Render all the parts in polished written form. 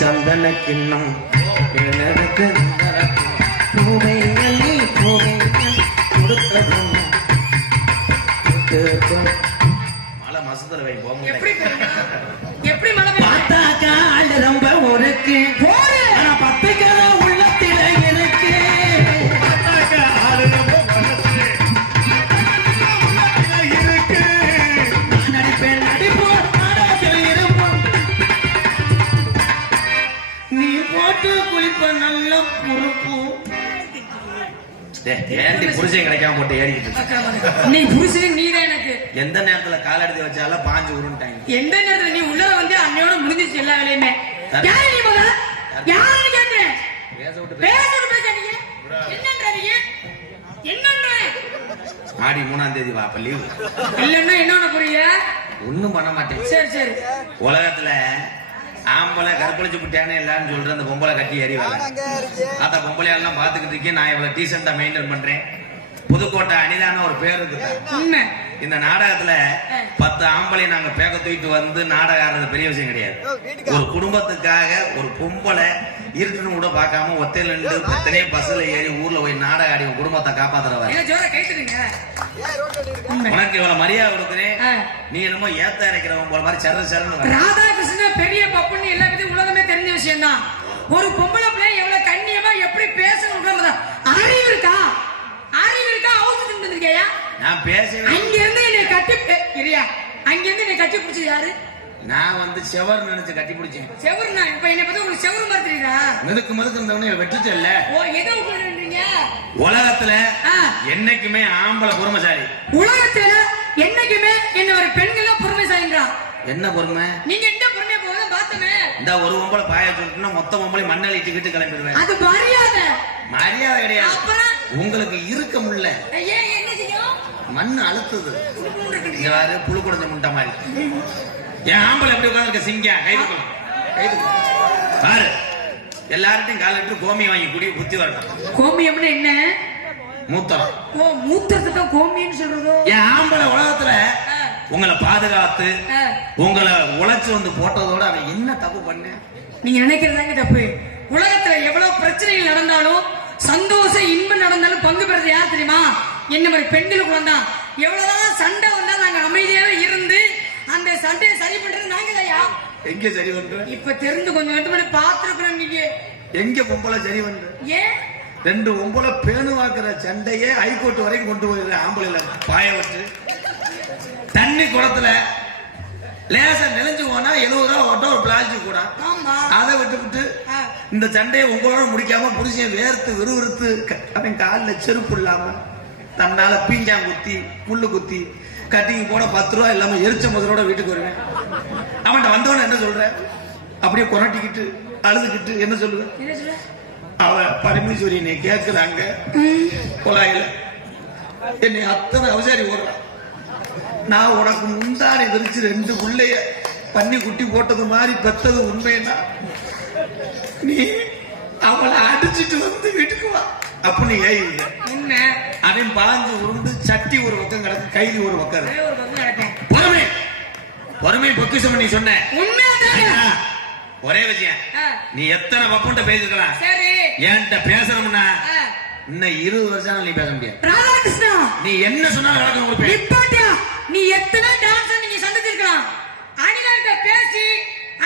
சந்தன கிண்ணம் எனக்கு பூவை அள்ளி பூவை கொடுத்தது மழை மசத்துல வை எப்படி மழை பார்த்தாக்கா ஆள் ரொம்ப உனக்கு ஆனா பத்துக்கால உள்ளத்தில எனக்கு பார்த்தாக்கா ஆள் ரொம்ப இருக்கு நான் நடிப்பேன் நடிப்போம் நாடகத்தில் இருப்போம் நீ போட்டு குளிப்ப நல்ல பொறுப்பு ஏன்டி புருஷன் கிடைக்காம போட்டு ஏறிக்கிட்டு நீ புருஷன் நீதான் எனக்கு எந்த நேரத்துல கால் எடுத்து வச்சாலும் பாஞ்சு உருண்டாங்க எந்த நேரத்துல நீ உள்ள வந்து அன்னையோட முடிஞ்சிச்சு எல்லா வேலையுமே யாரு நீ முதல்ல யாருன்னு கேட்கிறேன் பேசிட்டு பேசாதீங்க என்னன்றீங்க என்னன்ற ஆடி 3ஆம் தேதி வா அப்ப லீவு இல்லன்னா என்ன புரிய ஒண்ணும் பண்ண மாட்டேன் சரி சரி உலகத்துல ஆம்பளை கற்பழிச்சு விட்டானே எல்லாரும் சொல்ற அந்த பொம்பளை கட்டி ஏறி வரல அத பொம்பளையெல்லாம் பாத்துக்கிட்டு இருக்கேன் நான் இவ்வளவு டீசெண்டா மெயின்டைன் பண்றேன் புதுக்கோட்டை அனிதான ஒரு பேர் இருக்கு இந்த நாடகத்துல 10 ஆம்பளை நாங்க பேக்க தூக்கிட்டு வந்து நாடகம் ஆடுறது பெரிய விஷயம் கிடையாது ஒரு குடும்பத்துக்காக ஒரு பொம்பளை இருட்டுன்னு கூட பார்க்காம ஒத்தையில நின்று பத்தனையே பஸ்ல ஏறி ஊர்ல போய் நாடகம் ஆடி குடும்பத்தை காப்பாத்துறவ உனக்கு இவ்வளவு மரியாதை கொடுக்குறேன் நீ என்னமோ ஏத்த இறைக்கிறவன் போல மாதிரி சர சரன்னு ராதாகிருஷ்ணன் பெரிய பப்புன்னு எல்லா பத்தி உலகமே தெரிஞ்ச விஷயம் தான் ஒரு பொம்பளை பிள்ளை எவ்வளவு கண்ணியமா எப்படி பேசணும் அறிவு இருக்கா அவுத்து இருந்திருக்கையா நான் பேசுவேன் அங்க இருந்து என்னை கட்டி இல்லையா அங்க இருந்து என்னை கட்டி பிடிச்சது யாரு நான் வந்து செவர் நினைச்சு கட்டி பிடிச்சேன் செவருனா இப்ப என்னை பத்தி உங்களுக்கு செவரு மாதிரி தெரியுதா மிதுக்கு இருந்தவனே வெட்டுச்சு இல்ல ஓ எதை உட்காந்துறீங்க உலகத்துல என்னைக்குமே ஆம்பளை பொறுமைசாலி உலகத்துல என்னைக்குமே என்ன ஒரு பெண்கள் பொறுமைசாலின்றா என்ன பொறுமை நீங்க என்ன பொறுமையா போக பார்த்தமே இந்த ஒரு பொம்பளை பாய சொல்லிட்டுனா மொத்த பொம்பளை மண்ணை இட்டுக்கிட்டு கிளம்பிடுவேன் அது மரியாதை கிடையாது உங்களுக்கு இருக்க முடியல என்ன செய்யும் மண் அழுத்துது இங்க வாரு புழு குடஞ்ச முட்டை மாதிரி என் ஆம்பளை எப்படி உட்கார்ந்து சிங்க கைது பாரு எல்லார்ட்டையும் காலிட்டு கோமியம் வாங்கி குடி புத்தி வரட்டும் கோமியம்னு என்ன மூத்தம் ஓ மூத்தத்தை தான் கோமியம்னு சொல்றதோ என் ஆம்பளை உலகத்துல உங்களை பாதுகாத்து உங்களை உழைச்சு வந்து போட்டதோட அவன் என்ன தப்பு பண்ண நீங்க நினைக்கிறதாங்க தப்பு உலகத்துல எவ்வளவு பிரச்சனைகள் நடந்தாலும் சந்தோஷம் இன்பம் நடந்தாலும் பங்கு பெறது யார் தெரியுமா என்ன மாதிரி பெண்களுக்கு தான் எவ்வளவுதான் சண்டை வந்தா நாங்க அமைதியாவே இருந்து அந்த சண்டையை சரி பண்றது நாங்களையா எங்க சரி பண்ற இப்ப தெரிந்து கொஞ்சம் கட்டு பண்ணி பாத்துருக்கோம் நீங்க எங்க பொம்பளை சரி பண்ற ஏன் 2 பொம்பளை பேணுவாக்குற சண்டையே ஹைகோர்ட் வரைக்கும் கொண்டு போயிருந்த ஆம்பளைல பாய வச்சு தண்ணி குளத்துல லேசா நெளிஞ்சு போனா 70 ரூபா ஓட்ட ஒரு பிளாஸ்டிக் கூட அதை விட்டு இந்த சண்டையை உங்களோட முடிக்காம புருஷன் வேர்த்து விறுவிறுத்து அவன் காலில் செருப்பு இல்லாம தன்னால பீஞ்சாங்குத்தி முள்ளு குத்தி கட்டிங் போட 10 ரூபா இல்லாம எரிச்ச முதலோட வீட்டுக்கு வருவேன் அவன்கிட்ட வந்தவன என்ன சொல்ற அப்படியே கொரட்டிக்கிட்டு அழுதுகிட்டு என்ன சொல்லுவேன் அவ பரமேஸ்வரி நீ கேட்கிறாங்க குழாயில என்னை அத்தனை அவசாரி ஓடுறான் நான் உனக்கு முந்தானை விரிச்சு 2 பிள்ளைய பண்ணி குட்டி போட்டது மாதிரி பெத்தது உண்மைன்னா நீ அவளை அடிச்சுட்டு வந்து வீட்டுக்கு வா அப்ப நீ என்ன அவன் பாஞ்சு உருண்டு சட்டி ஒரு பக்கம் கிடக்கு கைதி ஒரு பக்கம் பொறுமை பொறுமை பொக்கிஷம் நீ சொன்ன ஒரே விஷயம் நீ எத்தனை பப்புண்ட பேசிக்கலாம் என்கிட்ட பேசணும்னா இன்னும் 20 வருஷம் நீ பேச முடியாது ராதாகிருஷ்ணா நீ என்ன சொன்னாலும் நடக்கும் உங்களுக்கு நீ எத்தனை டான்ஸ் நீங்க சந்திச்சிருக்கலாம் அனிதாட்ட பேசி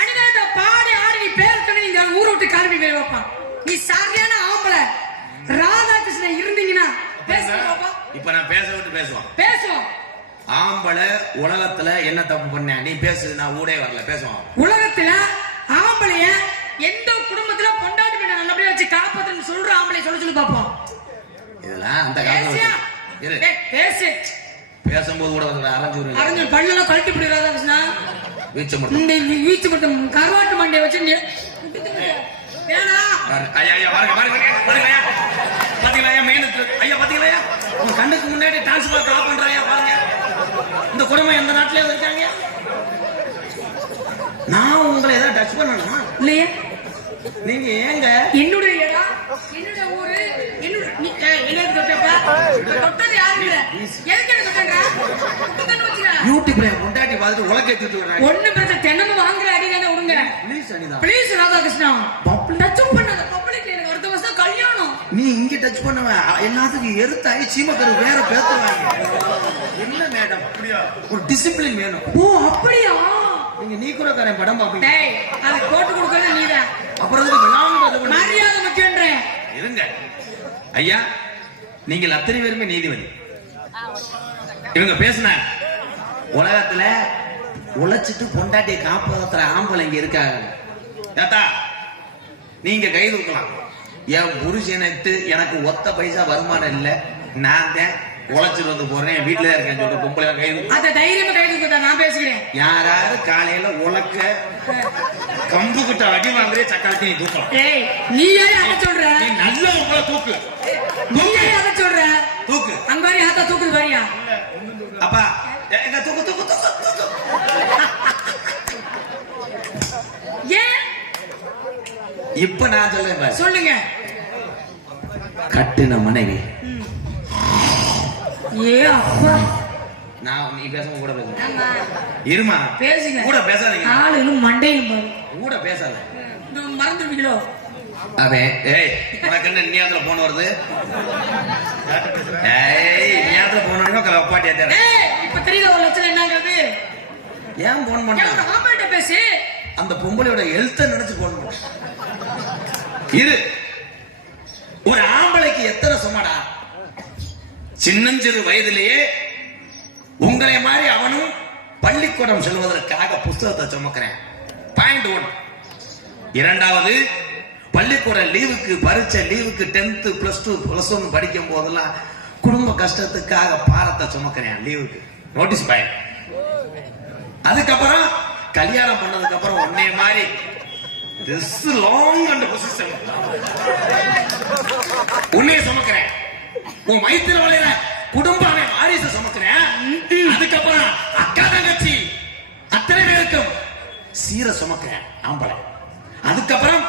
அனிதாட்ட பாடி ஆடி நீ பேர் சொல்லி நீங்க ஊரை விட்டு காரணி போய் வைப்பான் நீ சரியான ஆம்பளை ராதாகிருஷ்ணன் இருந்தீங்கன்னா பேசுவாப்பா இப்ப நான் பேச விட்டு பேசுவோம் ஆம்பளை உலகத்துல என்ன தப்பு பண்ண நீ பேசு நான் ஊடே வரல பேசுவோம் உலகத்துல ஆம்பளைய எந்த குடும்பத்துல பொண்டாட்டி பண்ண நல்லபடியா வச்சு காப்பாத்துன்னு சொல்ற ஆம்பளை சொல்லி பாப்போம் இதெல்லாம் அந்த காலத்துல பேசு பேசும்போது கூட அரைஞ்சு பல்லெல்லாம் கழட்டி போடுறாதா கிருஷ்ணா வீச்சு மட்டும் கருவாட்டு மண்டையை வச்சு கண்ணுக்கு முன்னாடி டிரான்ஸ்பர் ஆஃப் பண்றாயா பாருங்க இந்த குடும்பம் எந்த நாட்டிலே இருக்காங்க நான் உங்களை ஏதாவது டச் பண்ணணுமா இல்லையே நீங்க ஏங்க என்னுடைய இடம் என்னுடைய ஊரு என்னுடைய தொட்டது யாரு இல்ல எதுக்கு தொட்டா யூடியூப்ல கொண்டாட்டி பார்த்துட்டு உலக எடுத்துட்டு ஒண்ணு பிரச்சனை தினமும் வாங்குற அடி தானே பண்ணுங்க please Anitha, please Radhakrishna. Touch பண்ணாத பப்ளிக். எனக்கு அடுத்த வருஷம் கல்யாணம். நீ இங்க டச் பண்ணுவ எல்லாத்துக்கும் எருத்தாயி சீமக்கரு வேற பேத்துவாங்க. என்ன மேடம் அப்படியா? ஒரு டிசிப்ளின் வேணும். ஓ அப்படியா? நீங்க நீ கூட தரேன் படம் பாப்பீங்க. டேய் அது போட்டு கொடுக்கறது நீதான். அப்புறம் அதுக்கு விளாண்டு மரியாதை முக்கியன்றேன். இருங்க ஐயா, நீங்கள் அத்தனை பேருமே நீதிபதி. இவங்க பேசின உலகத்துல உழைச்சிட்டு பொண்டாட்டியை காப்பாத்துற ஆம்பளை இங்க இருக்காங்க. ஏத்தா நீங்க கை தூக்கலாம். என் புருஷனுக்கு எனக்கு ஒத்த பைசா வருமானம் இல்ல, நான் தான் உழைச்சிட்டு வந்து போறேன், என் வீட்டுல இருக்கேன் சொல்லிட்டு பொம்பளை கை தூக்க. அத தைரியமா கை தூக்க நான் பேசுகிறேன். யாராவது காலையில உலக்க கம்பு கிட்ட அடி வாங்குறே சக்காலத்தி நீ தூக்கலாம். ஏய் நீ யாரே அத சொல்ற? நீ நல்ல உங்களை தூக்கு. நீ யாரே அத சொல்ற? தூக்கு. அங்க வரி ஆத்தா தூக்குது வரியா? அப்பா எங்க தூக்கு தூக்கு தூக்கு தூக்கு. ஏன்? இப்ப நான் சொல்றேன் பாரு. சொல்லுங்க. கட்டுன மனைவி. ஏ அப்பா. நான் நீ பேசாம கூட பேச. ஆமா. இருமா. பேசுங்க. கூட பேசாதீங்க. ஆளுன்னு மண்டையும் பாரு. கூட பேசாத. மறந்துடுவீங்களோ? அவன் ஏய் உனக்கு என்ன நேரத்துல போன் வருது? ஏய் நேரத்துல போன் வரணும் அப்பாட்டியா தேட. ஏய் இப்ப தெரியுதா ஒரு லட்சம் என்னங்கிறது? ஏன் போன் பண்ண? ஏன் ஆமாட்ட பேசி அந்த பொம்பளையோட ஹெல்த்த நினைச்சு போன் பண்ணு. இரு. ஒரு ஆம்பளைக்கு எத்தனை சுமடா? சின்னஞ்சிறு வயதிலேயே உங்களை மாதிரி அவனும் பள்ளிக்கூடம் செல்வதற்காக புஸ்தகத்தை சுமக்கிறேன். பாயிண்ட் 1. இரண்டாவது, பள்ளிக்கூட லீவுக்கு பரீட்சை லீவுக்கு 10th +2 +1 படிக்கும் போதெல்லாம் குடும்ப கஷ்டத்துக்காக பாரத்தை சுமக்கிறேன் லீவுக்கு. Notice point. அதுக்கப்புறம் கல்யாணம் பண்ணதுக்கு அப்புறம் ஒன்னே மாதிரி this long and position உன்னைய சுமக்கிறேன். உன் வயித்துல வளையிற குடும்பமே வாரிசு சுமக்கிறேன். அதுக்கப்புறம் அக்கா தங்கச்சி அத்தனை பேருக்கும் சீர சுமக்கிறேன் ஆம்பளை. அதுக்கப்புறம்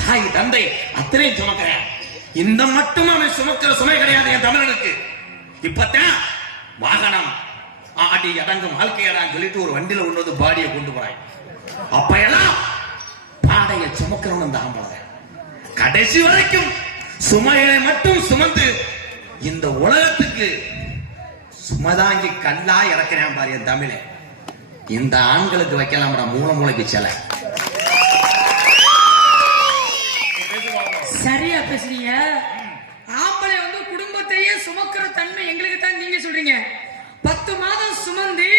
தாய் தந்தை அத்தனையும் சுமக்கிறேன். இந்த மட்டும் அவன் சுமக்கிற சுமை கிடையாது என் தமிழனுக்கு. இப்பத்தான் வாகனம் ஆடி அடங்கும் வாழ்க்கையடான்னு சொல்லிட்டு ஒரு வண்டியில கொண்டு வந்து பாடியை கொண்டு போறாங்க. அப்ப எல்லாம் பாடையை சுமக்கிறோம் அந்த ஆம்பளை. கடைசி வரைக்கும் சுமைகளை மட்டும் சுமந்து இந்த உலகத்துக்கு சுமதாங்கி கல்லா இறக்கிறேன் பாரு என் தமிழ. இந்த ஆண்களுக்கு வைக்கலாம்டா மூல மூளைக்கு சிலை. சரியா பேசுறீங்க. ஆம்பளை வந்து குடும்பத்தையே சுமக்கிற தன்மை எங்களுக்கு தான் நீங்க சொல்றீங்க. 10 மாதம் சுமந்து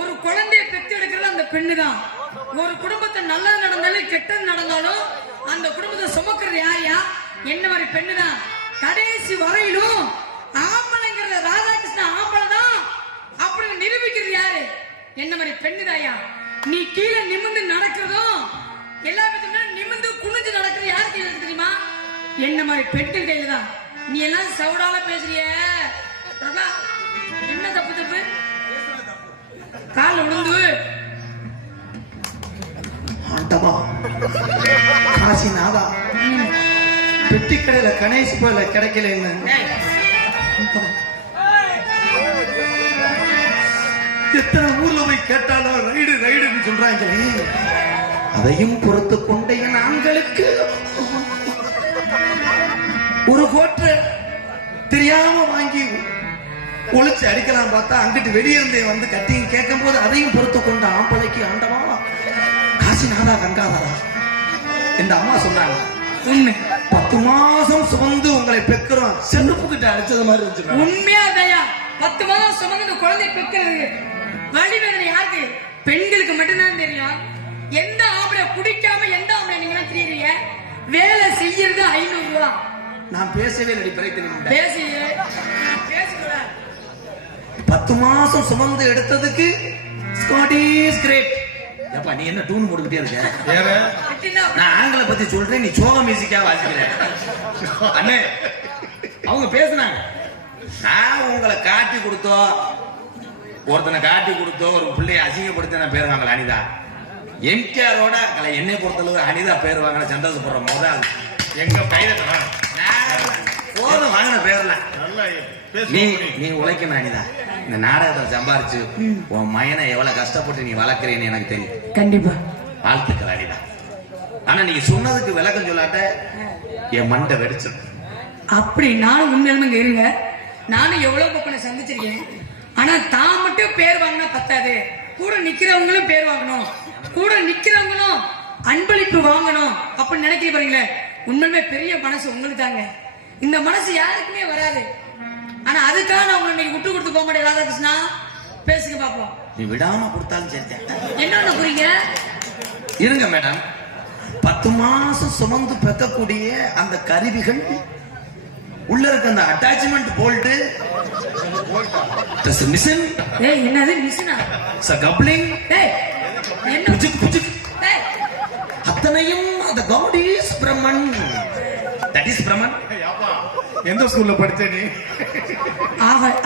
ஒரு குழந்தைய பெத்து எடுக்கிறது அந்த பெண்ணு தான். ஒரு குடும்பத்தை நல்லது நடந்தாலும் கெட்டது நடந்தாலும் அந்த குடும்பத்தை சுமக்கிறது யாரையா? என்ன மாதிரி பெண்ணு தான். கடைசி வரையிலும் ஆம்பளைங்கிறத ராதாகிருஷ்ண ஆம்பளை தான் அப்படி நிரூபிக்கிறது யாரு? என்ன மாதிரி பெண்ணு தாயா. நீ கீழே நிமிந்து நடக்கிறதும் எல்லா பேரும் நிமிந்து குனிஞ்சு நடக்கிறது யாரு கையில இருக்கு தெரியுமா? என்ன மாதிரி பெண்கள் கையில தான். நீ எல்லாம் சவுடால பேசுறிய. என்ன தப்பு தப்பு? கால விழுந்து ஆண்டவா காசிநாதா பெட்டி கடையில கணேஷ் போல கிடைக்கல. எத்தனை ஊர்ல போய் கேட்டாலும் ரைடு ரைடுன்னு சொல்றாங்களே, அதையும் பொறுத்து கொண்ட என் ஆண்களுக்கு ஒரு கோட்டை தெரியாம வாங்கி ஒளிச்சு அடிக்கலாம் பார்த்தா அங்கிட்டு வெளியிருந்தே வந்து கட்டிங் கேட்கும் போது அதையும் பொறுத்து கொண்ட ஆம்பளைக்கு ஆண்டவா காசிநாதா கங்காதரா இந்த அம்மா சொன்னாங்க. உண்மை. 10 மாசம் சுமந்து உங்களை பெக்கிறோம் செருப்பு கிட்ட அடிச்சது மாதிரி இருந்துச்சு. உண்மையா தயா 10 மாதம் சுமந்து இந்த குழந்தை பெக்கிறது வலி வேதனை யாருக்கு? பெண்களுக்கு மட்டும்தான் தெரியும். எந்த ஆம்பளை குடிக்காம எந்த ஆம்பளை நீங்க தெரியுறீங்க? வேலை செய்யறது 500 ரூபாய். நான் பேசவே இல்லை பிரச்சனை. பேசி பேசிக்கூட 10 மாசம் சுமந்து எடுத்ததுக்கு God is great. ஏப்பா நீ என்ன டூன் போட்டுக்கிட்டே இருக்க? நான் ஆண்களை பத்தி சொல்றேன், நீ சோக மியூசிக்கா வாசிக்கிற. அண்ணே அவங்க பேசுனாங்க. நான் உங்களை காட்டி கொடுத்தோ ஒருத்தனை காட்டி கொடுத்தோ ஒரு பிள்ளைய அசிங்கப்படுத்த பேர் வாங்கல அனிதா. எம்கேரோட என்னை பொறுத்தளவு அனிதா பேர் வாங்கல சந்தோஷப்படுற முதல் எங்க கையில போதும் வாங்கின பேர்ல நீ உழைக்கணும் அனிதா. இந்த நாடகத்தை சம்பாரிச்சு உன் மயனை எவ்வளவு கஷ்டப்பட்டு நீ வளர்க்கிறேன்னு எனக்கு தெரியும். கண்டிப்பா வாழ்த்துக்கள் அனிதா. ஆனா நீங்க சொன்னதுக்கு விளக்கம் சொல்லாட்ட என் மண்டை வெடிச்சிடும். அப்படி நானும் உண்மையிலுமே இருங்க, நானும் எவ்வளவு பக்கம் சந்திச்சிருக்கேன். ஆனா தான் மட்டும் பேர் வாங்கினா பத்தாது, கூட நிக்கிறவங்களும் பேர் வாங்கணும், கூட நிக்கிறவங்களும் அன்பளிப்பு வாங்கணும் அப்படின்னு நினைக்கிறீங்களே, உண்மையுமே பெரிய மனசு உங்களுக்கு தாங்க. இந்த மனசு யாருக்குமே வராது. ஆனா அதுக்காக நான் உங்களை இன்னைக்கு விட்டு கொடுத்து போக மாட்டேன். ராதாகிருஷ்ணா பேசுங்க பாப்போம். நீ விடாம கொடுத்தாலும் சரி. என்ன புரியுங்க? இருங்க மேடம், 10 மாசம் சுமந்து பெக்கக்கூடிய அந்த கருவிகள் உள்ள இருக்க அந்த அட்டாச்மெண்ட் போல்ட், மிஷின், என்னது மிஷினா? கப்ளிங், என்ன புஜுக் புஜுக், அத்தனையும் அந்த God is Brahma. That is Brahma. எந்த ஸ்கூல்ல படிச்ச நீ?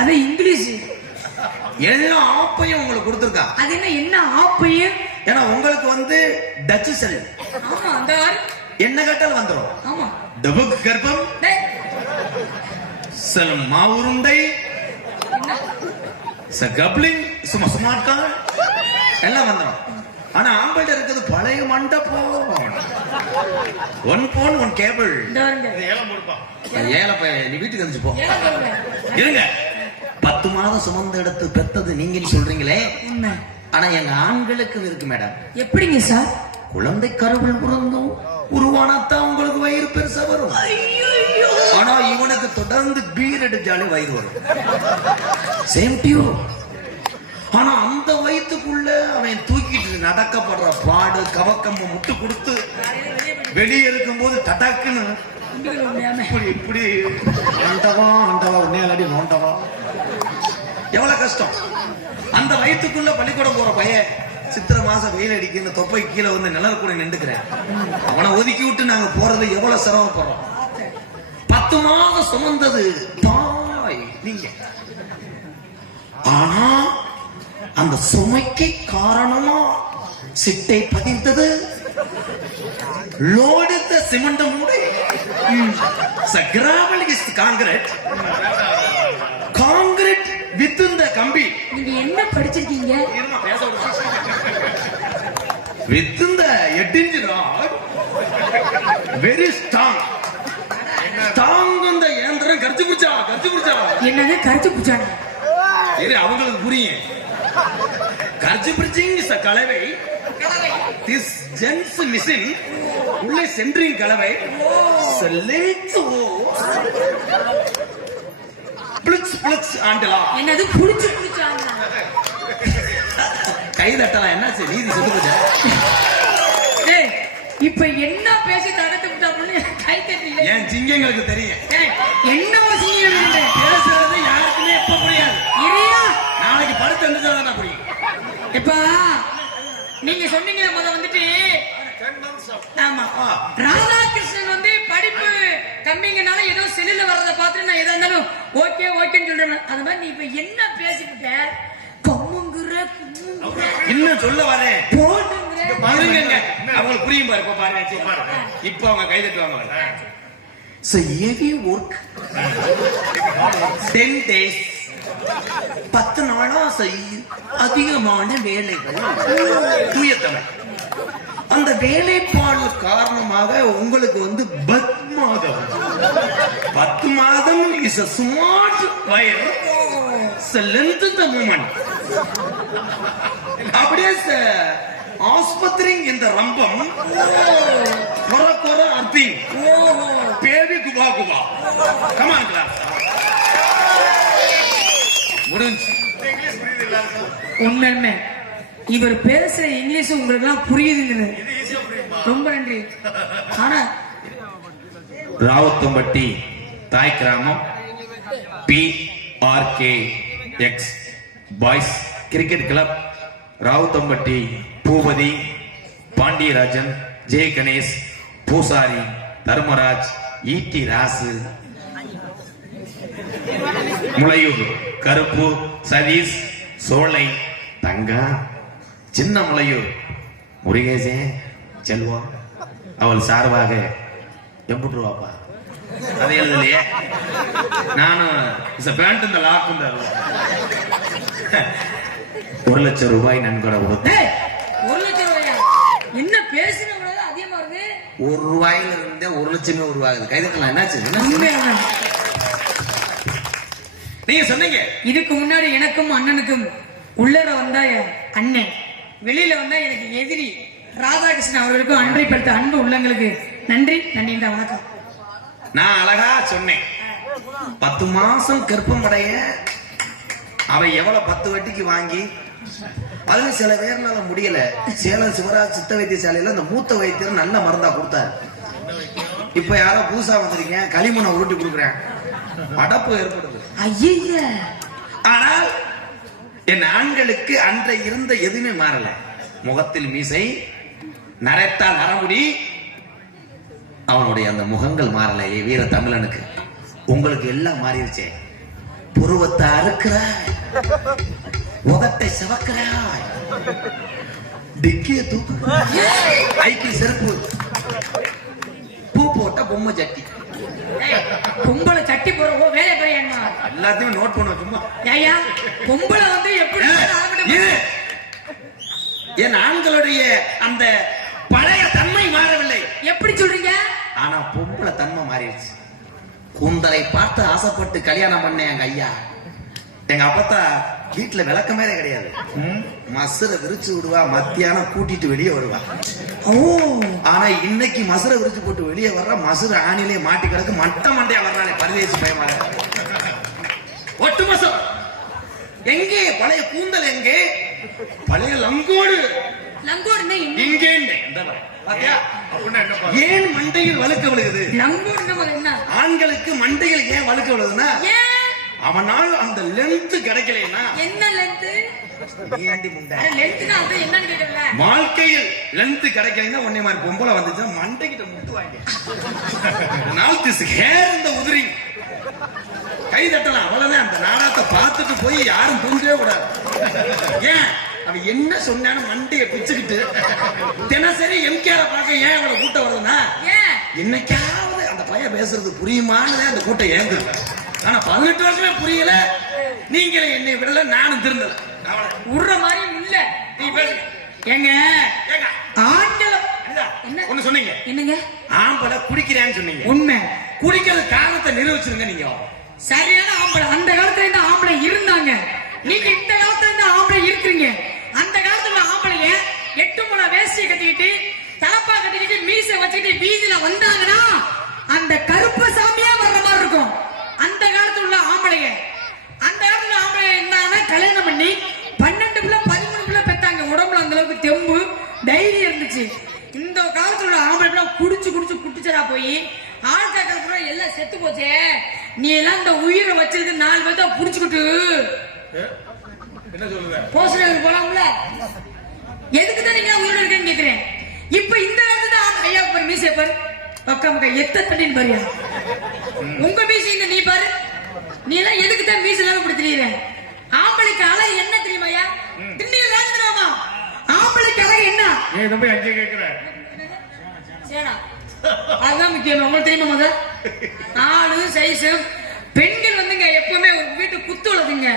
அது இங்கிலீஷ். எல்லா ஆப்பையும் உங்களுக்கு கொடுத்திருக்கான். அது என்ன ஆப்பையும்? ஏன்னா உங்களுக்கு வந்து டச் செல். ஆமா, அந்த என்ன கேட்டாலும் வந்துரும். ஆமா, டபுக் கர்ப்பம், செல் மாவுருண்டை, கப்ளிங், சும்மா ஸ்மார்ட் கார்டு எல்லாம் வந்துடும். ஆனா ஆம்பள்கிட்ட இருக்கிறது பழைய மண்ட போன். 1 phone 1 cable. ஏழை நீ வீட்டுக்கு வந்து போ. இருங்க, 10 மாதம் சுமந்து எடுத்து பெத்தது நீங்கன்னு சொல்றீங்களே, ஆனா எங்க ஆண்களுக்கு இருக்கு மேடம். எப்படிங்க சார்? குழந்தை கருவில் பிறந்தும் உருவானத்தான் உங்களுக்கு வயிறு பெருசா வரும். ஆனா இவனுக்கு தொடர்ந்து பீர் அடிச்சாலே வயிறு வரும். சேம் டியூ. ஆனா அந்த வயிற்றுக்குள்ள அவன் தூக்கிட்டு நடக்கப்படுற பாடு, கவக்கம்ப முட்டு கொடுத்து வெளியே இருக்கும் போது தடக்குன்னு இப்படி ஆண்டவா ஆண்டவா உன்னையாடி நோண்டவா, எவ்வளவு கஷ்டம். அந்த வயிற்றுக்குள்ள பள்ளிக்கூடம் போற பையன் சித்திரை மாசம் வெயில் அடிக்கிற தொப்பை கீழே வந்து நிழல் கூட நின்றுக்கிறேன். அவனை ஒதுக்கி விட்டு நாங்க போறது எவ்வளவு சிரமப்படுறோம். 10 மாதம் சுமந்தது தாய் நீங்க. ஆனா அந்த சுமைக்கு காரணமா சிட்டை பதிந்தது, லோடுத்த சிமெண்ட் மூடை, gravel is concrete, concrete with இந்த கம்பி. நீங்க என்ன படிச்சிருக்கீங்க? வித் இந்த 8 inch rod, very strong. Strong இந்த ஏந்திரம் கரிச்சு பிடிச்சா. என்னது கரிச்சு பிடிச்சாங்க? அவங்களுக்கு புரியும். கரிச்சு பிடிச்சிங் கலவை, திஸ் ஜென்ஸ் மிஷின் உள்ளே சென்ட்ரிங் கலவை, என்னது புடிச்சு பிடிச்சாங்க? கை தட்டலாம். என்ன நீதி சொல்லி போச்சா? இப்ப என்ன பேசி தகத்து விட்டா கை தட்டல. என் சிங்கங்களுக்கு தெரியும் என்ன சிங்கம் பேசுறது யாருக்குமே எப்ப புரியாது. நாளைக்கு படுத்து எழுந்துதான் புரியும். இப்ப நீங்க சொன்னீங்க முத வந்துட்டு, ஆமா, ராதாகிருஷ்ணன் வந்து படிப்பு கம்மிங்கனால ஏதோ செல்லுல வர்றதை பார்த்துட்டு நான் எதா இருந்தாலும் ஓகே ஓகேன்னு சொல்றேன். அது மாதிரி நீ இப்ப என்ன பேசிக்கிட்ட? கம்முங்குற இன்னும் சொல்ல வரேன். போடுங்க, அவங்களுக்கு புரியும் பாரு. பாருங்க, இப்ப அவங்க கை தட்டுவாங்க. So heavy work, 10 days, 10 நாளா அதிகமான வேலைகள். தூயத்தமிழ். அந்த வேலைப்பாடு காரணமாக உங்களுக்கு வந்து 10 மாதம் 10 மாதம் is a smart wire, length the moment. அப்படியே ஆஸ்பத்திரி இந்த ரம்பம் கொர கொர அர்த்திங் பேபி குபா குபா. கமான் கிளாஸ் முடிஞ்சு. உண்மையுமே இவர் பேசுற இங்கிலீஷ் உங்களுக்கு எல்லாம் புரியுதுங்க. ரொம்ப நன்றி. ஆனா ராவத்தம்பட்டி தாய் கிராமம் PRKX boys cricket club, Rauthampatti Boopathi, Pandiyarajan, Jaya Ganesh, பூசாரி, தர்மராஜ், ஈட்டி ராசு, முளையூர் கருப்பு, சதீஷ், சோலை, தங்கா, சின்ன முளையூர் முருகேசே, செல்வா அவள் சார்பாக 80 ரூபாப்பா. அது எழுதலையே, நானும் பேண்ட் இந்த லாக் 1 லட்சம் ரூபாய் நன்கொடை கொடுத்து. 1 லட்சம் ரூபாயா? என்ன பேசின கூட அதிகமா வருது. ₹1 இருந்தே 1,00,000 உருவாகுது. கைதட்டலாம். என்னாச்சு? உண்மையாதான். நீங்க சொன்னீங்க இதுக்கு முன்னாடி எனக்கும் அண்ணனுக்கும் உள்ளர வந்தா அண்ணன், வெளியில வந்தா எனக்கு எதிரி. ராதாகிருஷ்ணன் அவர்களுக்கும் அன்றை படுத்த அன்பு உள்ளங்களுக்கு நன்றி. நன்றி. வணக்கம். நான் அழகா சொன்னேன் 10 மாசம் கர்ப்பம் அடைய அவ எவ்வளவு 10 வட்டிக்கு வாங்கி, அதுல சில பேர்னால முடியல. சேலம் சிவராஜ் சித்த வைத்தியசாலையில அந்த மூத்த வைத்தியர் நல்ல மருந்தா கொடுத்தாரு. இப்ப யாரோ புதுசா வந்திருக்கீங்க, களிமண்ணை உருட்டி கொடுக்குறேன், அடப்பு ஏற்படுது. ஐயா, ஆனால் என் ஆண்களுக்கு அன்றை இருந்த எதுவுமே மாறல. முகத்தில் மீசை, நரைத்தால் நரமுடி, அவனுடைய அந்த முகங்கள் மாறல. வீர தமிழனுக்கு. உங்களுக்கு எல்லாம் மாறிடுச்சே. புருவத்தை அறுக்கிறாய், உதட்டை சிவக்கிறாய், டிக்கிய தூக்கு, ஐக்கிய செருப்பு, பூ போட்ட பொம்மை சட்டி, பொம்பளை சட்டி போறவோ வேலை பையன் எல்லாத்தையும் நோட் பண்ண. சும்மா ஐயா, பொம்பளை வந்து எப்படி என் ஆண்களுடைய அந்த பழைய தன்மை மாறவில்லை. எப்படி சொல்றீங்க? ஆனா பொம்பளை தன்மை மாறிடுச்சு. கூந்தலை பார்த்து ஆசைப்பட்டு கல்யாணம் பண்ண எங்க ஐயா, எங்க அப்பத்தா வீட்டுல விளக்கமே கிடையாது. மசுரை விரிச்சு விடுவா, மத்தியானம் கூட்டிட்டு வெளியே வருவா. ஓ, ஆனா இன்னைக்கு மசுரை விரிச்சு போட்டு வெளியே வர்ற, மசுரை ஆணிலே மாட்டி கிடக்கு, மண்டையா வர்றானே பரதேசி பயமாக. ஒட்டு மசம் எங்கே? பழைய கூந்தல் எங்கே? பழைய லங்கோடு லங்கோடு இங்கே. ஏன் மண்டையில் வழுக்க விழுகுது? என்ன ஆண்களுக்கு மண்டையில் ஏன் வழுக்க விழுதுன்னா, அவனால் அந்த லென்த் கிடைக்கலன்னா. என்ன லென்த்? வாழ்க்கையில் லென்த் கிடைக்கலன்னா உன்னை மாதிரி பொம்பளை வந்துச்சா மண்டைக்கிட்ட முட்டு வாங்க. இந்த உதிரி கை தட்டலாம், அவ்வளவுதான். அந்த நாடகத்தை பார்த்துட்டு போய் யாரும் தூங்கவே கூடாது. ஏன் அவன் என்ன சொன்னான்னு மண்டைய பிச்சுக்கிட்டு தினசரி எம்கேர பார்க்க ஏன் அவளை கூட்டம் வருதுன்னா, என்னைக்காவது அந்த பையன் பேசுறது புரியுமான்னு அந்த கூட்டம் ஏங்குது. ஆனா 18 வருஷமே புரியல. நீங்களே என்னை விடல, நானும் திருந்தல. விடுற மாதிரி இல்ல. நீ பேசு. ஏங்க ஆண்கள் ஒண்ணு சொன்னீங்க. என்னங்க? ஆம்பளை குடிக்கிறேன்னு சொன்னீங்க. உண்மை. குடிக்கிறது காரணத்தை நிரூபிச்சிருங்க. நீங்க சரியான ஆம்பளை. அந்த காலத்துல இந்த ஆம்பளை இருந்தாங்க, நீங்க இந்த காலத்துல இந்த ஆம்பளை இருக்கிறீங்க. அந்த காலத்துல ஆம்பளைய 8 முளை வேஷ்டியை கட்டிக்கிட்டு, தலப்பா கட்டிக்கிட்டு, மீசை வச்சுக்கிட்டு வீதியில வந்தாங்கன்னா அந்த கருப்பு சாமியா வர்ற மாதிரி இருக்கும். அந்த காலத்துல உள்ள ஆம்பளைய, அந்த காலத்துல ஆம்பளைய இருந்தாங்கன்னா கல்யாணம் பண்ணி 12 பிள்ளை 13 பிள்ளை பெத்தாங்க. உடம்புல அந்த அளவுக்கு தெம்பு தைரியம் இருந்துச்சு. இந்த காலத்துல உள்ள ஆம்பளை குடிச்சு குடிச்சு குட்டிச்சரா போய் ஆள் காக்கிறப்ப எல்லாம் செத்து போச்சே. நீ எல்லாம் இந்த உயிரை வச்சிருக்கு 4 பேர்த்த புடிச்சுக்கிட்டு போஸ்டர் போலாம்ல. எதுக்குதான் நீங்க உயிரோட இருக்கேன்னு கேக்குறேன். இப்ப இந்த காலத்துல ஐயா பாரு, மீசை பாரு, பக்கா மக்கா எத்த தண்ணின்னு பாரியா. உங்க மீசை நீ பாரு. நீ எல்லாம் எதுக்கு தான் மீசை எல்லாம் இப்படி தெரியுற? ஆம்பளைக்கு அழகு என்ன தெரியுமாயா? திண்ணிகள் தான் தெரியுமா? ஆம்பளைக்கு அழகு என்ன? நீ இதை போய் அங்கே கேட்கிற. சேடா, அதுதான் முக்கியம். உங்களுக்கு தெரியுமா? முதல் ஆளு சைஸு. பெண்கள் வந்துங்க எப்பவுமே ஒரு வீட்டு குத்து உள்ளதுங்க.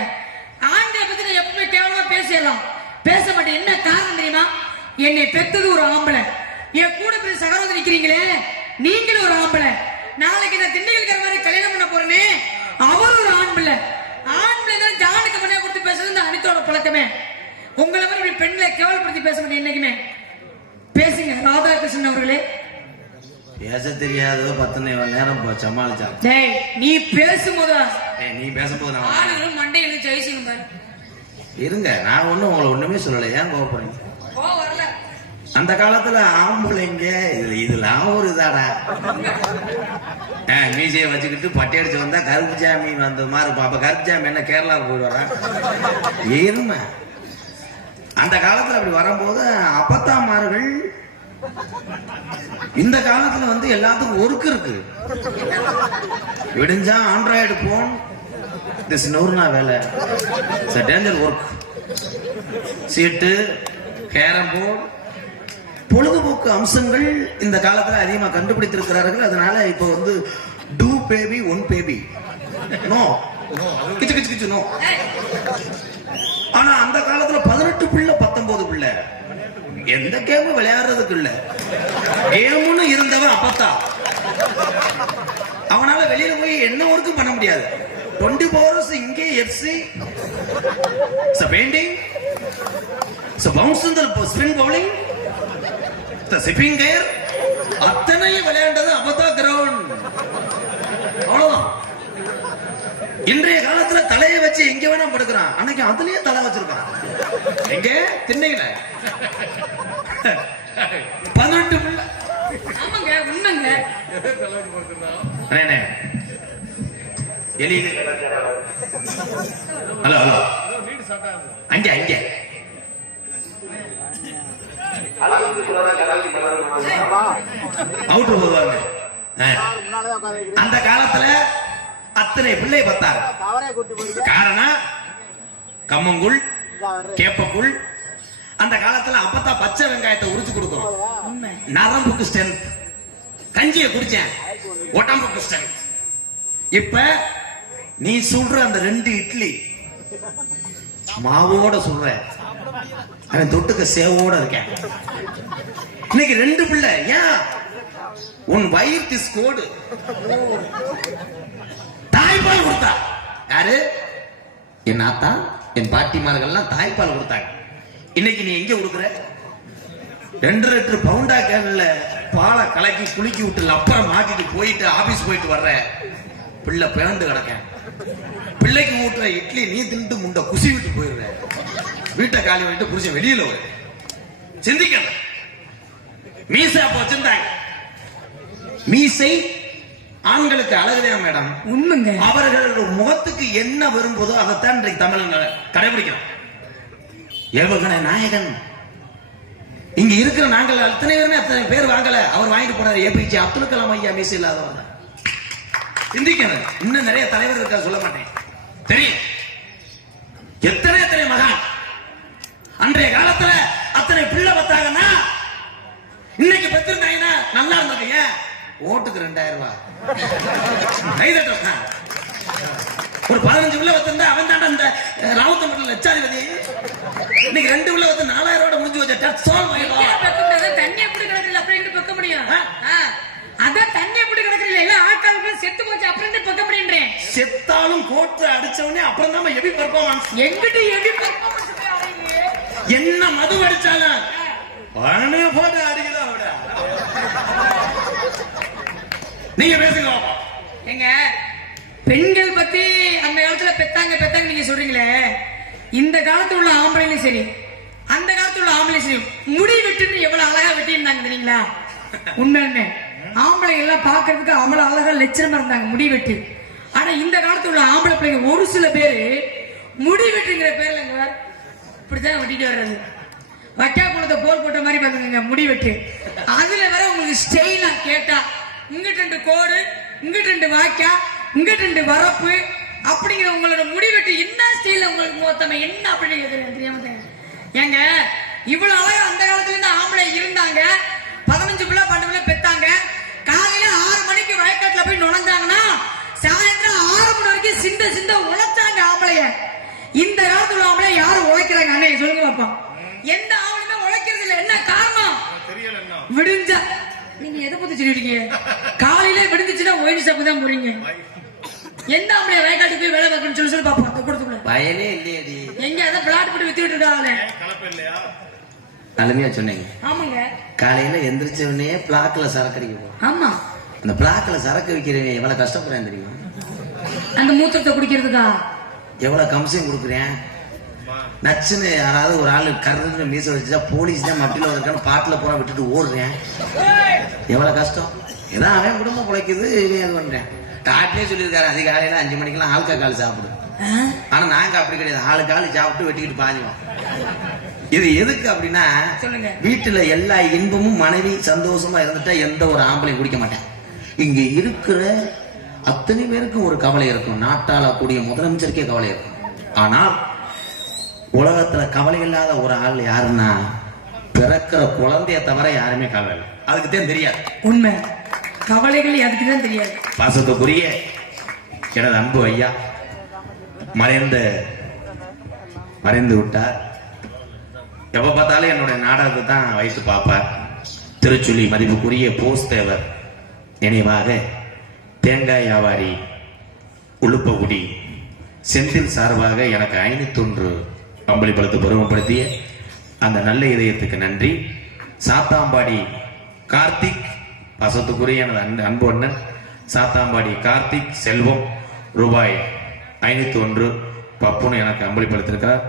ஆண்களை பத்தி நான் எப்பவுமே கேவலமா பேசலாம், பேச மாட்டேன். என்ன காரணம் தெரியுமா? என்னை பெத்தது ஒரு ஆம்பளை. என் கூட பிறகு சகோதரி நிக்கிறீங்களே, நீங்களும் ஒரு ஆம்பளை. நாளைக்கு நான் திண்டுக்கல்கார மாதிரி கல்யாணம் பண்ண போறேனே, அவர் ஒரு ஆண்பிள்ளை. ஆண்பிள்ளை தான் ஜானுக்கு மனையா கொடுத்து பேசுறது இந்த அனித்தோட பழக்கமே. உங்களை மாதிரி பெண்களை கேவலப்படுத்தி பேச மாட்டேன் என்னைக்குமே. பேசுங்க ராதாகிருஷ்ணன் அவர்களே. பேச தெரியாதோ 10 நேரம் சமாளிச்சான். நீ பேசும்போது நீ பேசும்போது ஆளுகளும் மண்டையில ஜெயிச்சுங்க பாரு. இருங்க, நான் ஒண்ணும் உங்களை ஒண்ணுமே சொல்லல. ஏன் கோவப்படுறீங்க? வரல. அந்த காலத்துல ஆம்பளைங்க இதெல்லாம் ஒரு இதாடா. மீசையை வச்சுக்கிட்டு பட்டை அடிச்சு வந்தா கருப்பு ஜாமி வந்த மாதிரி இருப்பா. அப்ப கருப்பு ஜாமி என்ன கேரளாவுக்கு போய் வர்றான்? ஏறுமை. அந்த காலத்துல அப்படி வரும்போது அப்பத்தாமார்கள், இந்த காலத்துல வந்து எல்லாத்துக்கும் ஒர்க் இருக்கு. விடிஞ்சா ஆண்ட்ராய்டு போன், திஸ் நூறுனா வேலை, டேஞ்சர் ஒர்க், சீட்டு, கேரம் போர்டு, பொழுதுபோக்கு அம்சங்கள் இந்த காலத்துல அதிகமா கண்டுபிடித்திருக்கிறார்கள். அதனால இப்ப வந்து two baby one baby no, கிச்சு கிச்சு கிச்சு நோ. ஆனா அந்த காலத்துல 18 பிள்ளை 19 பிள்ளை. எந்த கேமும் விளையாடுறதுக்கு இல்ல. கேம்னு இருந்தவன் அப்பத்தா. அவனால வெளியில போய் என்ன ஒர்க்கும் பண்ண முடியாது. 24 hours இங்கே எஃப்சி painting bounce spin bowling chipping கயர் அத்தனையும் விளையாண்டது அப்பத்தா கிரவுண்ட். அவ்வளவுதான். இன்றைய காலத்துல தலையை வச்சு எங்க வேணா படுக்கிறான். அன்னைக்கு அதுலயே தலை வச்சிருக்கான். எங்க திண்ணையில 18 பிள்ளை. ஆமாங்க, உண்மைங்க. எலி ஹலோ ஹலோ அங்க அங்க அவுட்டு போவாங்க. அந்த காலத்துல அத்தனை பிள்ளை பார்த்தாங்க. காரணம் கம்மங்குள் கேப்பக்குள். அந்த காலத்துல அப்பதான் பச்சை வெங்காயத்தை உரிச்சு கொடுக்கும். நரம்புக்கு ஸ்ட்ரென்த். கஞ்சியை குடிச்சேன் உடம்புக்கு ஸ்ட்ரென்த். இப்ப நீ சொல்ற அந்த 2 இட்லி மாவோட சொல்ற, அவன் தொட்டுக்க சேவோட இருக்கேன். இன்னைக்கு 2 பிள்ளை. ஏன்? உன் வயிற்று கோடு. தாய்ப்பால் கொடுத்தா யாரு? என் ஆத்தா என் பாட்டிமார்கள்லாம் தாய்ப்பால் கொடுத்தாங்க. இன்னைக்கு நீ எங்க கொடுக்குற? 2 லிட்டர் பவுண்டா கேன்ல பாலை கலக்கி குலுக்கி விட்டு அப்புறம் மாட்டிட்டு போயிட்டு ஆபீஸ் போயிட்டு வர்ற பிள்ளை பிறந்து கிடக்க. பிள்ளைக்கு ஊட்டுற இட்லி நீ திண்டு முண்டை குசி விட்டு போயிடுற. வீட்டை காலி பண்ணிட்டு புருஷன் வெளியில வர. சிந்திக்கல. மீசை அப்ப வச்சிருந்தாங்க. மீசை ஆண்களுக்கு அழகுதான் மேடம். உண்மைங்க. அவர்கள் முகத்துக்கு என்ன விரும்புதோ அதைத்தான் இன்றைக்கு தமிழ் கடைபிடிக்கிறோம். ஏவகண நாயகன் இங்க இருக்கிற நாங்கள் அத்தனை பேர் வாங்கல. அவர் வாங்கிட்டு போனார். ஏபிஜே அப்துல் கலாம் ஐயா மீசை இல்லாதவங்க. சிந்திக்கணும். இன்னும் நிறைய தலைவர் இருக்கா, சொல்ல மாட்டேன். தெரியும் எத்தனை மகான் அன்றைய காலத்துல அத்தனை பிள்ளை பார்த்தாங்கன்னா இன்னைக்கு பெற்றிருந்தாங்கன்னா நல்லா இருந்தது. ஓட்டுக்கு 2000 ரூபாய் ஒரு 15 பிள்ளை வச்சிருந்தா அவன் தாண்ட அந்த ராவுத்தம்பட்டில் லட்சாதிபதி. இன்னைக்கு 2 பிள்ளை வந்து 4000 ரூபாய் முடிஞ்சு வச்ச தண்ணி எப்படி கிடக்குறது அப்படின்னு பக்க முடியும். அதான் தண்ணி எப்படி கிடக்குறது எல்லாம் ஆட்கள் செத்து போச்சு அப்புறம் பக்க முடியுன்றேன். செத்தாலும் கோட்டை அடிச்சவனே அப்புறம் தான் எவி பெர்ஃபார்மன்ஸ். எங்கிட்ட எவி பெர்ஃபார்மன்ஸ் என்ன மது அடிச்சாலும் போட்டு அடிக்கலாம். நீங்க பேசுங்க. எங்க பெண்கள் பத்தி அந்த காலத்துல பெத்தாங்க நீங்க சொல்றீங்களே, இந்த காலத்துல உள்ள ஆம்பளையும் சரி அந்த காலத்துல உள்ள ஆம்பளையும் சரி முடி வெட்டுன்னு எவ்வளவு அழகா வெட்டி இருந்தாங்க தெரியுங்களா? உண்மையுமே ஆம்பளை எல்லாம் பாக்குறதுக்கு அவ்வளவு அழகா லட்சணமா இருந்தாங்க முடி வெட்டு. ஆனா இந்த காலத்துல உள்ள ஆம்பளை பிள்ளைங்க ஒரு சில பேரு முடி வெட்டுங்கிற பேர்ல இப்படிதான் வெட்டிட்டு வர்றது. வக்கா குளத்தை போர் போட்ட மாதிரி பாத்துக்கங்க முடி வெட்டு. அதுல வர உங்களுக்கு ஸ்டைலா கேட்டா இங்கிட்ட 2 கோடு இங்கிட்ட 2 வாக்கா இங்கிட்ட 2 வரப்பு அப்படிங்கிற உங்களோட முடிவெட்டு என்ன ஸ்டைல உங்களுக்கு மொத்தமா என்ன அப்படின்னு தெரியாம ஏங்க இவ்வளவு அழகா அந்த காலத்துல இருந்து ஆம்பளை இருந்தாங்க. 15 பிள்ளை 12 பிள்ளை பெத்தாங்க. காலையில 6 மணிக்கு வயக்காட்டுல போய் நுழைஞ்சாங்கன்னா சாயந்தரம் 6 மணி வரைக்கும் சிந்த உழைச்சாங்க ஆம்பளைய. இந்த காலத்துல ஆம்பளை யாரும் உழைக்கிறாங்க அண்ணே சொல்லுங்க பாப்பா. எந்த ஆம்பளையுமே உழைக்கிறது இல்லை. என்ன காரணம்? விடிஞ்சா நீங்க எதை பத்தி சொல்லிருக்கீங்க? காலையில விடுந்துச்சுன்னா ஒயின் ஷாப் தான் போறீங்க. எந்த ஆம்பளைய வயக்காட்டுக்கு போய் வேலை பார்க்கணும்னு சொல்லி பாப்போம். கொடுத்துக்கல வயலே இல்லையடி. எங்க அதை பிளாட் போட்டு வித்துட்டு இருக்காங்களே. அருமையா சொன்னீங்க. ஆமாங்க. காலையில எந்திரிச்ச உடனே பிளாக்ல சரக்கு அடிக்க போறோம். ஆமா. அந்த பிளாக்ல சரக்கு விக்கிறவன் எவ்வளவு கஷ்டப்படுறேன் தெரியுமா? அந்த மூத்திரத்தை குடிக்கிறதுக்கா எவ்வளவு கம்சம் கொடுக்குறேன். நச்சுன்னு யாராவது ஒரு ஆளு கருதுன்னு மீச வச்சுட்டா போலீஸ் தான் மட்டில வந்திருக்கான்னு பாட்டுல போற விட்டுட்டு ஓடுறேன். எவ்வளவு கஷ்டம். ஏதான் அவன் குடும்பம் பிழைக்குது அது பண்றேன். டாக்டரே சொல்லியிருக்காரு அதிகாலையில 5 மணிக்கெல்லாம் ஆல்கஹால் சாப்பிடு. ஆனா நாங்க அப்படி கிடையாது. ஆளுக்காலு சாப்பிட்டு வெட்டிக்கிட்டு பாஞ்சுவோம். இது எதுக்கு அப்படின்னா வீட்டுல எல்லா இன்பமும் மனைவி சந்தோஷமா இருந்துட்டா எந்த ஒரு ஆம்பளையும் குடிக்க மாட்டேன். இங்க இருக்கிற அத்தனை பேருக்கும் ஒரு கவலை இருக்கும். நாட்டாள கூடிய முதலமைச்சருக்கே கவலை இருக்கும். ஆனால் உலகத்துல கவலை இல்லாத ஒரு ஆள் யாருன்னா பிறக்கிற குழந்தைய தவிர யாருமே கவலை இல்லை. அதுக்குத்தான் தெரியாது. உண்மை. கவலைகள் அதுக்குதான் தெரியாது. பாசத்துக்குரிய எனது அன்பு ஐயா மறைந்து விட்டார். எப்ப பார்த்தாலும் என்னுடைய நாடகத்தை தான் வைத்து பார்ப்பார். திருச்சுழி மதிப்புக்குரிய போஸ் தேவர் நினைவாக தேங்காய் வியாபாரி உளுப்பகுடி செந்தில் சார்பாக எனக்கு 501 அம்பளிப்பழத்தை பருவப்படுத்திய அந்த நல்ல இதயத்துக்கு நன்றி. சாத்தாம்பாடி கார்த்திக், பாசத்துக்குரிய எனது அன்பு அண்ணன் சாத்தாம்பாடி கார்த்திக் செல்வம் ரூபாய் 501 பப்புன்னு எனக்கு அம்பளிப்படுத்திருக்கிறார்.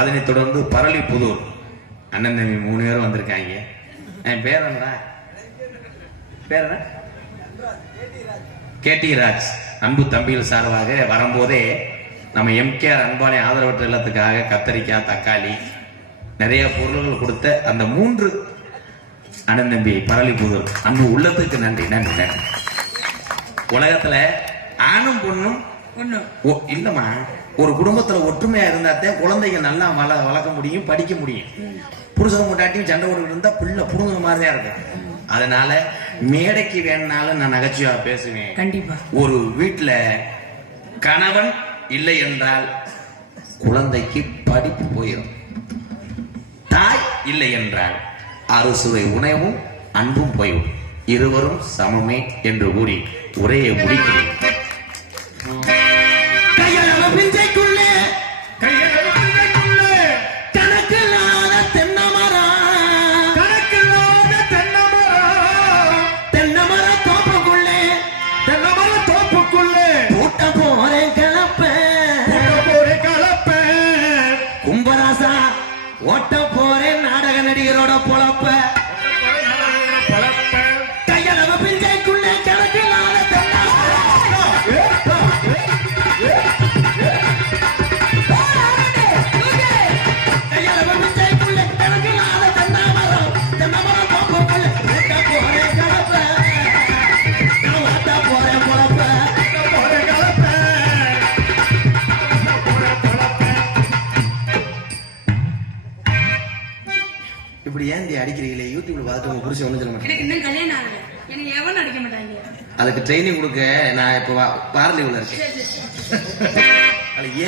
அதனைத் தொடர்ந்து பரளிப்புதூர் அண்ணன் தம்பி 3 பேரும் வந்திருக்காங்க. என் பேர் என்னடா? பேர் என்ன? கேடி ராஜ் அன்பு தம்பிகள் சார்பாக வரும்போதே நம்ம எம்கேஆர் அன்பானை ஆதரவற்ற இல்லத்துக்காக கத்தரிக்காய், தக்காளி நிறைய பொருள்கள் கொடுத்த அந்த 3 அண்ணன் தம்பி பரளிப்புதூர் அன்பு உள்ளத்துக்கு நன்றி நன்றி நன்றி. உலகத்துல ஆணும் பொண்ணும் இல்லம்மா, ஒரு குடும்பத்துல ஒற்றுமையா இருந்தாத்தே குழந்தைங்க நல்லா வளர்க்க முடியும், படிக்க முடியும். புருஷன் முட்டாட்டியும் சண்டை போட்டு இருந்தா பிள்ளை புடுங்குற மாதிரிதான் இருக்கு. அதனால மேடைக்கு வேணுனாலும் நான் நகைச்சுவா பேசுவேன். கண்டிப்பா ஒரு வீட்டுல கணவன் இல்லை என்றால் குழந்தைக்கு படிப்பு போயிடும். தாய் இல்லை என்றால் அறுசுவை உணவும் அன்பும் போய்விடும். இருவரும் சமமே என்று கூறி உரையை முடிக்கிறேன். இப்படி ஏந்தி அடிக்கிறீங்களே? யூடியூப்ல பார்த்துட்டு உங்க புருஷன் ஒண்ணு சொல்ல மாட்டேன். அதுக்கு ட்ரைனிங் கொடுக்க நான் இப்ப பார்லிவுல இருக்கேன்.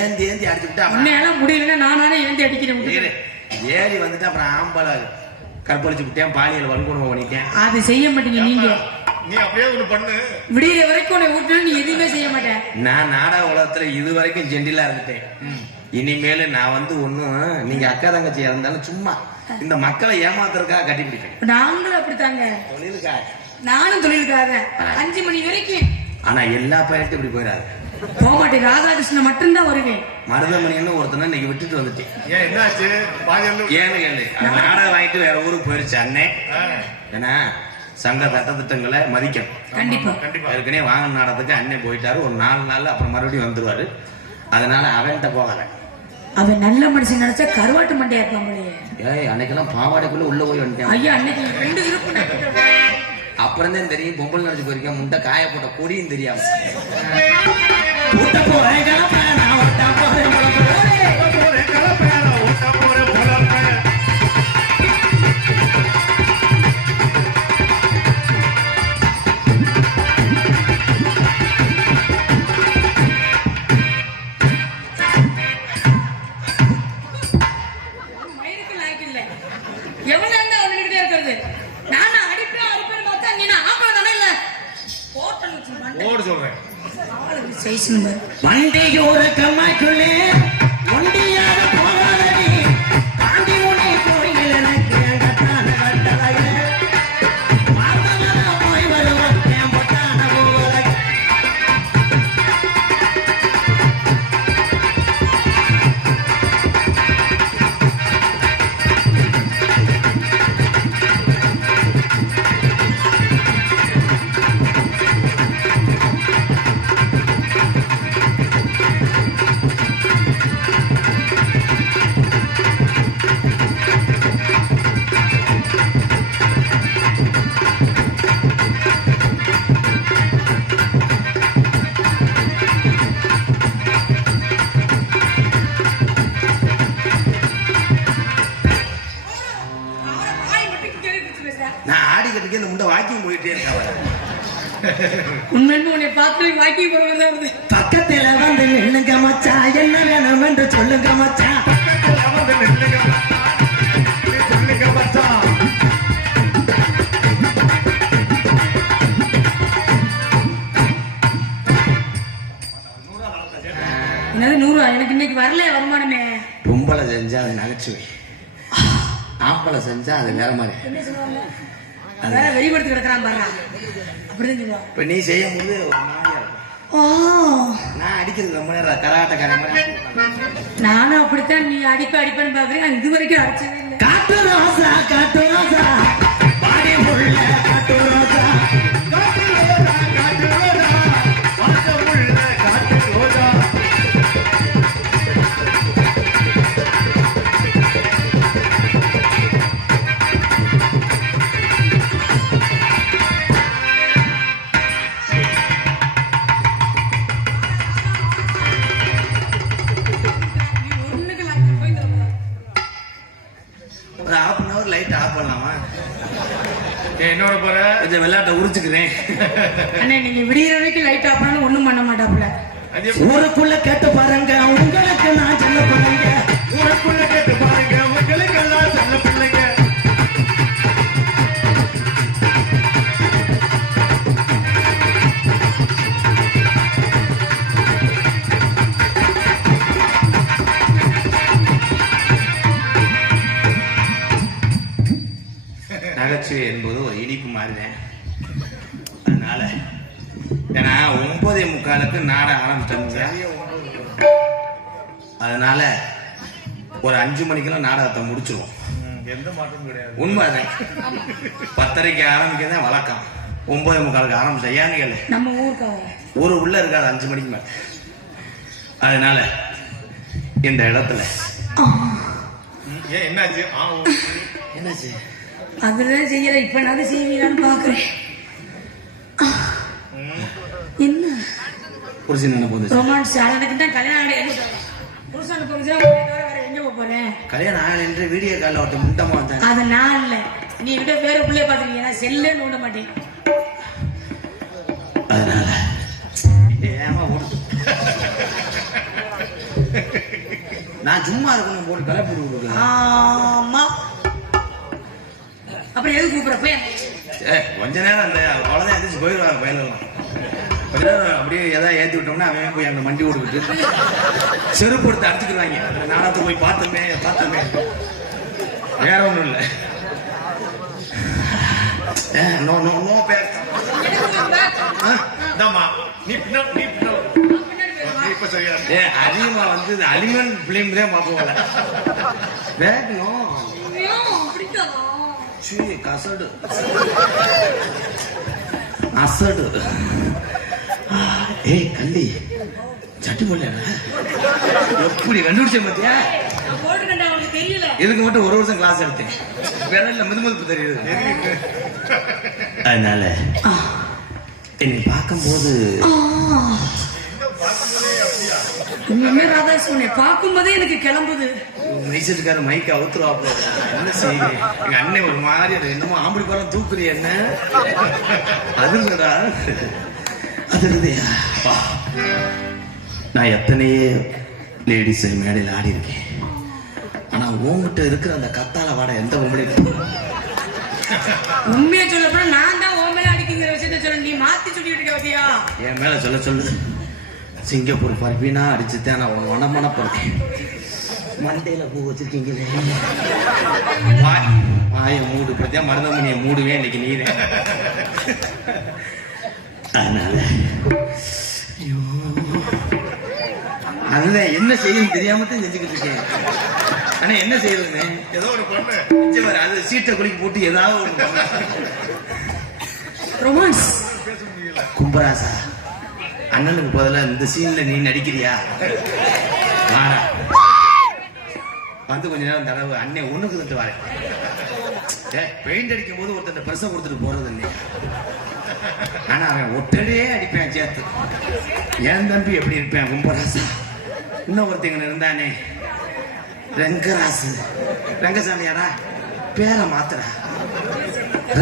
ஏந்தி ஏந்தி அடிச்சுட்டா முடியல. நானே ஏந்தி அடிக்கிறேன். ஏறி வந்துட்டு அப்புறம் ஆம்பளை கற்பழிச்சு விட்டேன், பாலியல் வன்கொடுமை பண்ணிட்டேன். அது செய்ய மாட்டீங்க நீங்க. நீ அப்படியே ஒண்ணு பண்ணு. விடிய வரைக்கும் உன்னை விட்டு நீ எதுவுமே செய்ய மாட்டேன். நான் நாடக உலகத்துல இது வரைக்கும் ஜெண்டிலா இருந்துட்டேன். இனிமேல நான் வந்து ஒண்ணும் நீங்க அக்கா தங்கச்சியா இருந்தாலும் சும்மா இந்த மக்களை ஏமாத்துறதுக்காக கட்டி பிடிப்பேன். நாங்களும் அப்படித்தாங்க. தொழிலுக்காக நானும் தொழிலுக்காக 5 மணி வரைக்கும். ஆனா எல்லா பையனும் இப்படி போயிடாது. போக மாட்டேன். ராதாகிருஷ்ணன் மட்டும்தான் வருவேன். மருதமணின்னு ஒருத்தனை இன்னைக்கு விட்டுட்டு வந்துட்டேன். ஏன் என்னாச்சு? ஏன்னு கேளு. நாடகம் வாங்கிட்டு வேற ஊருக்கு போயிருச்சு அண்ணே. ஏன்னா சங்க சட்டத்திட்டங்களை மதிக்கணும். கண்டிப்பா ஏற்கனவே வாங்கின நாடகத்துக்கு அண்ணன் போயிட்டாரு. ஒரு 4 நாள் அப்புறம் மறுபடியும் வந்துருவாரு. அதனால அவன்கிட்ட போகல. அவன் நல்ல மனுஷன் நினைச்சா கருவாட்டு மண்டையா இருப்பாங்களே. ஏய் அன்னைக்கெல்லாம் பாவாடைக்குள்ள உள்ள போய் வந்துட்டேன். ஐயா அன்னைக்கு 2 இருக்கு. அப்புறம் தான் தெரியும் பொம்பளை நினைச்சு போயிருக்கேன். முட்டை காய போட்ட கொடியும் தெரியாம வண்டியோர கம்மாக்குள்ளே ஒண்டியாக போகாதடி தாண்டி உன்னை கோயில் எனக்கு கட்டான கட்டளைய போய் வருவன் பொட்டான போவலை. நான் ஆடிக்கிறதுக்கு இந்த முண்டை வாக்கிங் போயிட்டே இருக்கேன். உண்மைன்னு உன்னை பார்த்து வாக்கிங் போறது. பக்கத்துல வந்து நில்லுங்க மச்சா, என்ன வேணும் என்று சொல்லுங்க மச்சா. இன்னைக்கு வரல வருமானமே. பொம்பளை செஞ்சா அது நகைச்சுவை, ஆம்பளை செஞ்சா அது வேற மாதிரி. என்ன சொல்லுவாங்க? வேற வெளிப்படுத்தி கிடக்குறான் பாரு. அப்படிதான் சொல்லுவாங்க. இப்ப நீ செய்யும் போது ஒரு மாதிரியா இருக்கும். நான் அடிக்கிறது ரொம்ப நேரம் கராட்டக்கார மாதிரி. நானும் அப்படித்தான். நீ அடிப்பேன்னு பாக்குறேன். நான் இது வரைக்கும் அடிச்சதே இல்லை. காட்டு ரோசா காட்டு ரோசா பாடி முள்ள காட்டு ரோசா காட்டு ரோசா காட்டு ரோசா பாடி முள்ள காட்டு ரோசா. ஒரு half an hour light off பண்ணலாமா? என்னோட போற கொஞ்சம் விளையாட்டை உரிச்சுக்கிறேன். அண்ணே நீங்க விடியற வரைக்கும் லைட் ஆஃப் பண்ணாலும் ஒண்ணும் பண்ண மாட்டாப்புல. ஊருக்குள்ள கேட்டு பாருங்க உங்களுக்கு நான் சொல்ல பிள்ளைங்க. ஊருக்குள்ள கேட்டு பாருங்க உங்களுக்கு எல்லாம் சொல்ல பிள்ளைங்க. நகைச்சுவை என்பது ஒரு இனிப்பு மாதிரிதான். அதனால ஏன்னா 9:45 நாடகம் ஆரம்பிச்சிட்டாங்க. அதனால ஒரு 5 மணிக்கெல்லாம் நாடகத்தை முடிச்சிருவோம். எந்த மாற்றமும் கிடையாது. உண்மைதான். 10:30 ஆரம்பிக்கதான் வழக்கம். 9:45 ஆரம்பிச்சா ஏன்னு கேளு. நம்ம ஊருக்காக ஊரு உள்ள இருக்காது 5 மணிக்கு மேல. அதனால இந்த இடத்துல ஏன் என்னாச்சு? என்னாச்சு? அதுதான் செய்யற. இப்ப நான் செய்வீங்களான்னு பாக்குறேன். என்ன புருஷன் என்ன போகுது? ரொமான்ஸ் எனக்கு தான் கல்யாணம். புருஷன் புரிஞ்சா வேற எங்க போறேன்? கல்யாணம் ஆகல என்று வீடியோ காலில் ஒருத்த முட்டமா வந்தேன். அது நான் இல்ல. நீ கிட்ட வேற பிள்ளைய பாத்துருக்கீங்க. செல்லே நோண்ட மாட்டேன். அதனால ஏமா ஓடுது. நான் சும்மா இருக்கணும் போட்டு கலப்பி விடுவேன். ஆமா. அப்புறம் எது கூப்பிட போய் கொஞ்ச நேரம் அந்த அவ்வளவுதான் எந்திரிச்சு போயிடுவாங்க. பயிலலாம் கொஞ்ச நேரம் அப்படியே எதாவது ஏற்றி விட்டோம்னா அவன் போய் அந்த மண்டி ஓடுக்கிட்டு செருப்பு எடுத்து அடிச்சுக்கிறாங்க. நாடகத்தை போய் பார்த்தோமே வேற ஒண்ணும் இல்லை. நோ நோ நோ பேர். நீ இப்ப சரியா அதிகமா வந்து அலிமன் பிலிம் தான் பார்ப்போம்ல. வேகணும் கசடு அசடு. ஏய் கள்ளி சட்டி போடல எப்படி கண்டுபிடிச்ச பாத்தியா? இதுக்கு மட்டும் 1 வருஷம் கிளாஸ் எடுத்தேன். விரல்ல முதுமுதுப்பு தெரியுது. அதனால என்னை பார்க்கும்போது பார்க்கும் போதே எனக்கு கிளம்புது. மைசூர்கார மைக்க அவுத்துருவாப்ல. என்ன செய்யுங்க எங்க அண்ணன் ஒரு மாதிரி அது என்னமோ ஆம்படி பாலம் தூக்குறிய என்ன அதுடா அதுயா. நான் எத்தனையே லேடிஸ் மேடையில் ஆடி இருக்கேன். ஆனா உங்ககிட்ட இருக்கிற அந்த கத்தால வாட எந்த பொம்பளையும் உண்மையை சொல்ல போனா நான் தான் உன் மேல அடிக்கிற விஷயத்த சொல்ல. நீ மாத்தி சொல்லிட்டு இருக்க பாத்தியா? என் மேல சொல்லு. சிங்கப்பூர் பர்பீனா அடிச்சுதான் நான் உனமன போறேன். மண்டையில பூ வச்சிருக்கீங்களே. வாய மூடு பத்தியா மருதமணியை மூடுவேன் இன்னைக்கு நீரே. அதனால அதுதான் என்ன செய்யணும் தெரியாம தான் செஞ்சுக்கிட்டு இருக்கேன். ஆனா என்ன செய்யறதுன்னு ஏதோ ஒரு பொண்ணு அது சீட்டை குளிக்க போட்டு ஏதாவது ஒரு ரொமான்ஸ். கும்பராசா அண்ணனுக்கு பதிலா இந்த சீன்ல நீ நடிக்கிறியா? வாடா வந்து கொஞ்ச நேரம் தடவை அண்ணன் ஒண்ணுக்கு தட்டு வரேன். பெயிண்ட் அடிக்கும் போது ஒருத்தர் பிரச கொடுத்துட்டு போறது இல்லையா? ஆனா அவன் ஒத்தடையே அடிப்பேன் சேர்த்து. என் தம்பி எப்படி இருப்பேன் கும்பராசா. இன்னும் ஒருத்தங்க இருந்தானே ரங்கராசு. ரங்கசாமியாரா பேரை மாத்துறா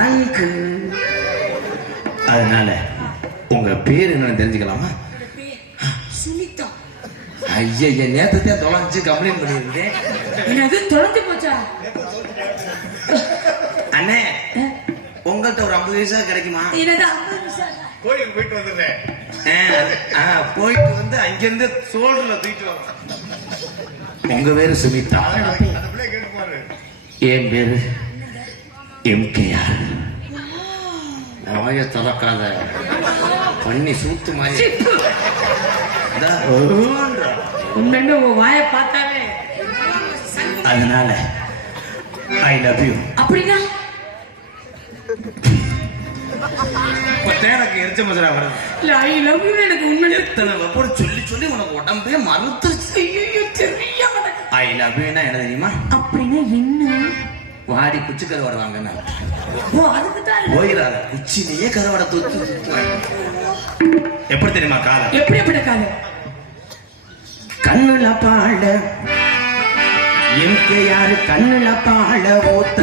ரங்கு. அதனால உங்க பேர் என்ன தெரிஞ்சுக்கலாமா? சுனிதா. ஐயா நேரத்தை தொலைஞ்சு கம்ப்ளைண்ட் பண்ணியிருந்தேன். என்னது தொலைஞ்சு போச்சா? அண்ணே உங்கள்கிட்ட ஒரு 50 பைசா கிடைக்குமா? கோயிலுக்கு போயிட்டு வந்துடுறேன். போயிட்டு வந்து அங்கிருந்து சோல்டர்ல தூக்கிட்டு வரேன். உங்க பேரு சுமிதா, அந்த பிள்ளை கேட்டு பாரு. என் பேரு எம்கேஆர். நோய திறக்காத பண்ணி சூத்து மாதிரி. உண்மையுமே உங்க வாயை பார்த்தாலே. அதனால ஐ லவ் யூ. அப்படின்னா இப்ப தேனக்கு எரிச்ச மசரா வருது. இல்ல ஐ லவ் யூ எனக்கு உண்மை எத்தனை வப்போட சொல்லி சொல்லி உனக்கு உடம்பே மறுத்துருச்சு. ஐ லவ் யூனா என்ன தெரியுமா? அப்படின்னா என்ன? வாடி குச்சி கருவாடை வாங்க. ஓ அதுக்கு தான் போயிடாத குச்சிலேயே கருவாடை தூத்து. எப்படி தெரியுமா காலம்? எப்படி காலம்? கண்ணுல பாட எம்கேஆர் கண்ணுல பாட ஊத்த